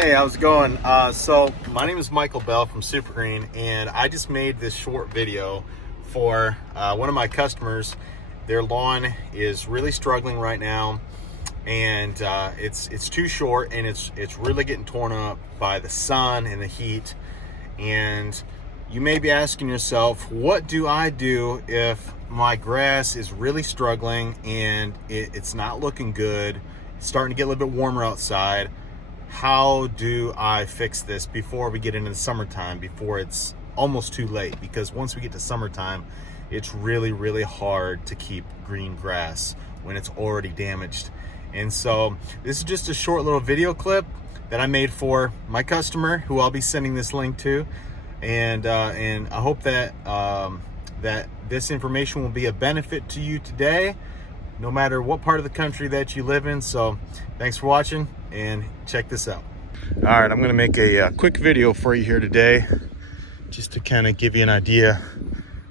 Hey, how's it going? So my name is Michael Bell from Super Green, and I just made this short video for one of my customers. Their lawn is really struggling right now, and it's too short, and it's really getting torn up by the sun and the heat. And you may be asking yourself, what do I do if my grass is really struggling and it's not looking good? It's starting to get a little bit warmer outside. How do I fix this before we get into the summertime, before it's almost too late? Because once we get to summertime, it's really hard to keep green grass when it's already damaged. And so this is just a short little video clip that I made for my customer, who I'll be sending this link to. And I hope that that this information will be a benefit to you today, no matter what part of the country that you live in. So thanks for watching, and check this out. All right, I'm going to make a quick video for you here today, just to kind of give you an idea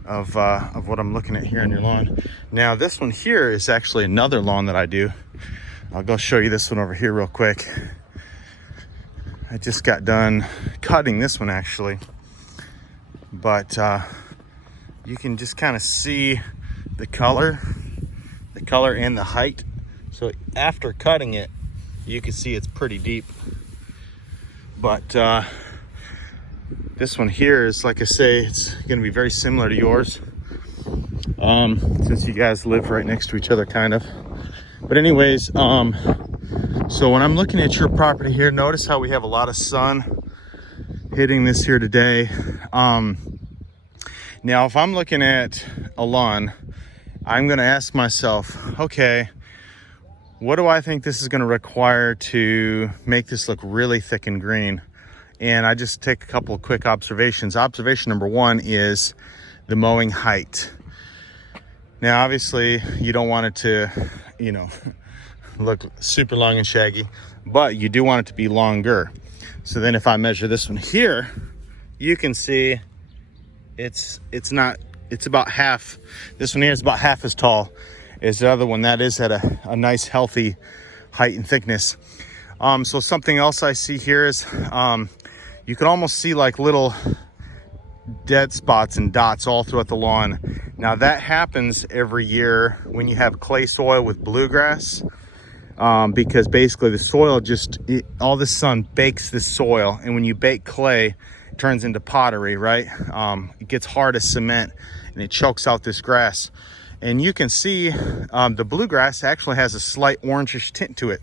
of what I'm looking at here on your lawn. Now, this one here is actually another lawn that I do. I'll go show you this one over here real quick. I just got done cutting this one actually, but you can just kind of see the color and the height. So after cutting it, you can see it's pretty deep. But this one here is, like I say, it's going to be very similar to yours, since you guys live right next to each other, kind of. But anyways, so when I'm looking at your property here, notice how we have a lot of sun hitting this here today. Now, if I'm looking at a lawn, I'm going to ask myself, okay, what do I think this is going to require to make this look really thick and green? And I just take a couple of quick observations. Observation number one is the mowing height. Now, obviously, you don't want it to, look super long and shaggy, but you do want it to be longer. So then if I measure this one here, you can see it's about half. This one here is about half as tall as the other one. That is at a nice healthy height and thickness. So something else I see here is you can almost see like little dead spots and dots all throughout the lawn. Now that happens every year when you have clay soil with bluegrass, because basically the soil all the sun bakes the soil, and when you bake clay, it turns into pottery, right? It gets hard as cement and it chokes out this grass. And you can see the bluegrass actually has a slight orangish tint to it.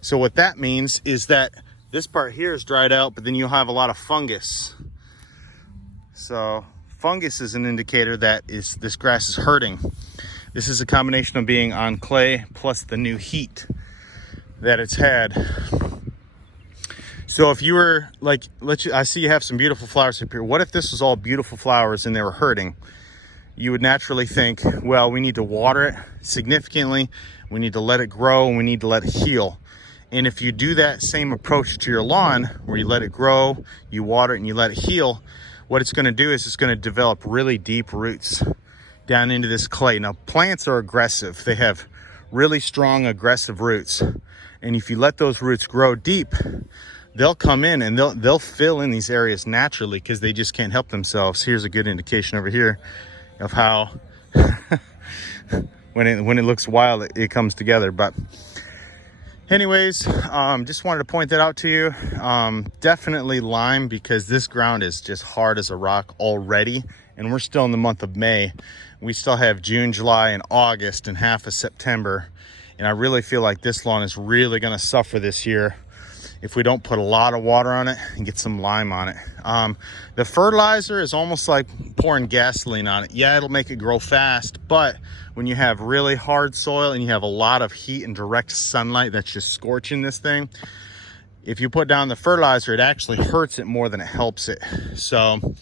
So what that means is that this part here is dried out, but then you'll have a lot of fungus. So fungus is an indicator that this grass is hurting. This is a combination of being on clay plus the new heat that it's had. So if you were like, I see you have some beautiful flowers up here. What if this was all beautiful flowers and they were hurting? You would naturally think, well, we need to water it significantly, we need to let it grow, and we need to let it heal. And if you do that same approach to your lawn, where you let it grow, you water it, and you let it heal, what it's going to do is it's going to develop really deep roots down into this clay. Now, plants are aggressive. They have really strong, aggressive roots. And if you let those roots grow deep, they'll come in and they'll fill in these areas naturally, because they just can't help themselves. Here's a good indication over here of how when it looks wild, it comes together. But anyways, just wanted to point that out to you. Definitely lime, because this ground is just hard as a rock already, and we're still in the month of May. We still have June, July, and August, and half of September. And I really feel like this lawn is really going to suffer this year if we don't put a lot of water on it and get some lime on it. The fertilizer is almost like pouring gasoline on it. Yeah, it'll make it grow fast, but when you have really hard soil and you have a lot of heat and direct sunlight that's just scorching this thing, if you put down the fertilizer, it actually hurts it more than it helps it. So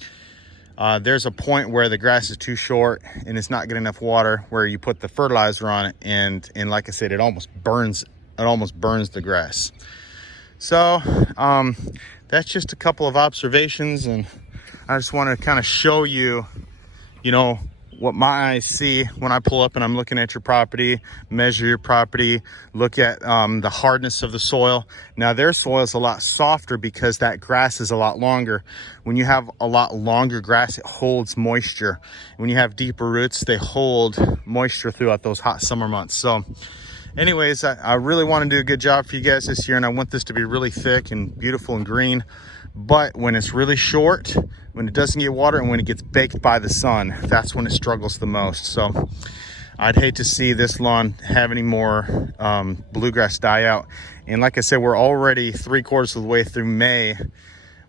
there's a point where the grass is too short and it's not getting enough water, where you put the fertilizer on it, and like I said, it almost burns the grass. So that's just a couple of observations, and I just want to kind of show you, what my eyes see when I pull up and I'm looking at your property, measure your property, look at the hardness of the soil. Now their soil is a lot softer because that grass is a lot longer. When you have a lot longer grass, it holds moisture. When you have deeper roots, they hold moisture throughout those hot summer months. So anyways, I really want to do a good job for you guys this year, and I want this to be really thick and beautiful and green. But when it's really short, when it doesn't get water, and when it gets baked by the sun, that's when it struggles the most. So I'd hate to see this lawn have any more bluegrass die out. And like I said, we're already 3/4 of the way through May,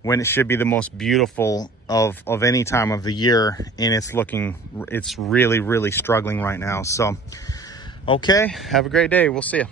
when it should be the most beautiful of any time of the year, and it's really struggling right now. So okay, have a great day. We'll see you.